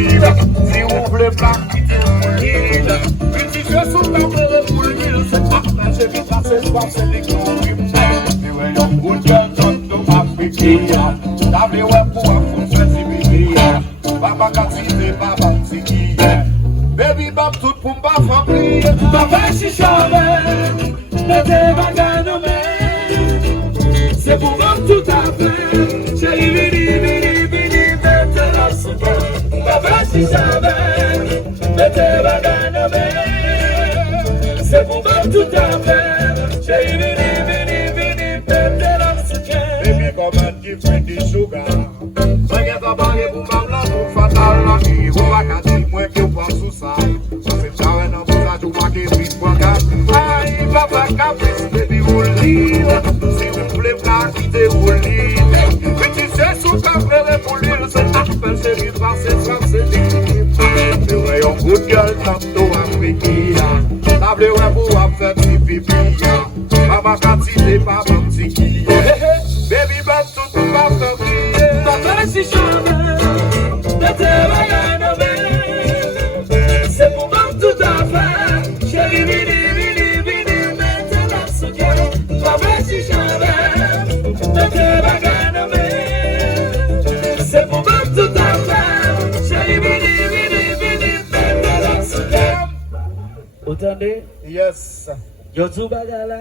l'île. Si vous voulez pas quitter pour l'île, petit jeu sous la mer pour l'île. C'est pas la cheville, c'est soir, c'est les criminels. Si vous avez un coup de gueule, tout Afrique, t'avais ouais pour un fou, c'est civil. Papa Katsine, Papa Tiki. Baby Bam, tout pour ma famille. Papa Chichave, mettez ma gagne, c'est pour moi tout à fait. Cheri, vini, mettez la soupe. Papa Chichave, mettez ma gagne, c'est pour moi tout à fait. Cheri, vini, mettez la soupe. Baby, comment tu fais du sugar? Soyez d'abord et vous m'avez pour fatal la vie. Vous m'avez dit, moi qui vous pense sous ça. Ça fait ça, non, vous avez tout marqué, puis pour gars. Aïe, papa, caprice, baby, vous l'île. Si vous voulez pas quitter, vous l'île. Petit c'est sous ta frère pour l'île. C'est appel, c'est l'île, c'est l'île. C'est vrai, on coup de gueule, tantôt africain. La bleu, ouais, vous avez fait pipi, pipi. Papa, Katsine, Papa, Tiki. Baby, bam, tout ma famille. Papa Chichave, mettez ma gagne, c'est pour moi tout à fait. Cheri, vini, mettez la soupe. Papa Chichave, mettez ma gagne, c'est pour moi tout à fait. Cheri, vini, mettez la soupe. Entendez? Yes. Yo tout bagala.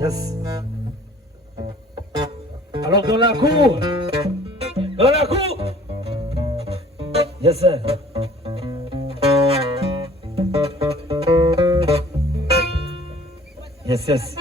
Yes. Alors dans la cour. Dans la cour. Yes sir. Yes, yes.